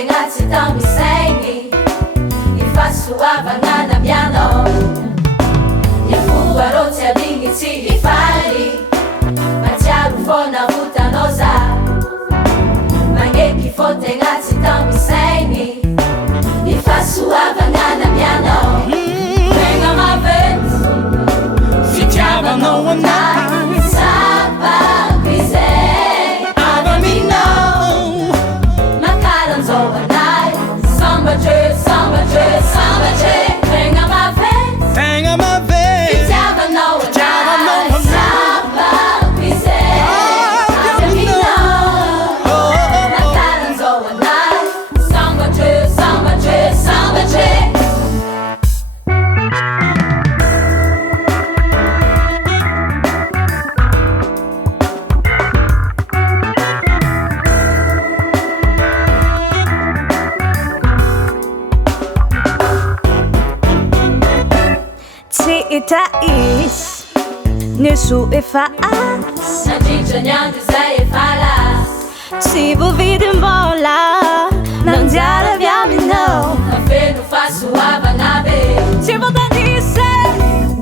Tenazzi tammi segni, il fassuava nana piano, il fugarozzi ad inizi di fari, ma c'è un fona putanosa, ma che chi fo Tenazzi tammi segni, il fassuava nana piano, venga ma vent, si chiamano one night, sapa quise, avami no, ma caron overnight, samba c'è, venga ma vent, tenga ma ve, si chiamano one night, sapa quise, avami no, ma caron overnight, samba c'è. Itais Nisu e faz Na dice niente sei e falas, Se volvido embora Não já leviamo não a fe non fa suava nave, Se volta disse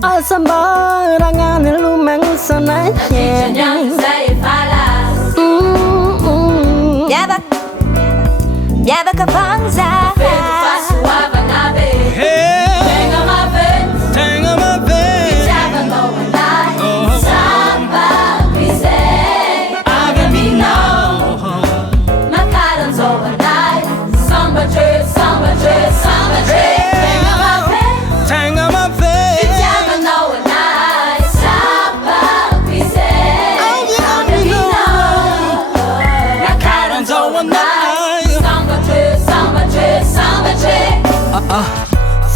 Asa barangan lumang na sanay dice niente sei e falas, Yaba kapanza a fe non fa suava nave, hey, venga ma vent, tenga ma ve, chiamano one night, samba quise, avemi no, ma caron overnight, samba c'è, venga ma vent, tenga ma ve, chiamano one night, samba quise, avemi no, la caranza one night.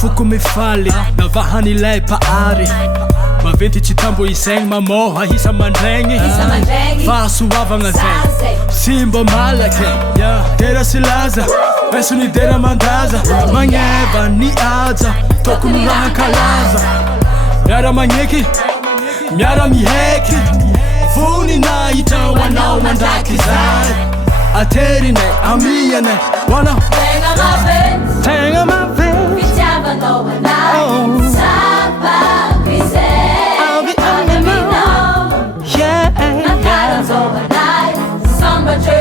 Fuko me fale, na vahani lay paari, maventy tsy tambo isaigny mamoha hisa mandregny, fahasuavagna zay sy mba malaky tera sy laza eso ny dera mandaza magneva ny aja tokony raha kalaza miara magneky miara miheky vony nahitra hoanao mandraky zay aterinay amianay hoanao tegna mave Chiamano one night, samba quise, avemi no, yeah, ma caron overnight, samba c'è,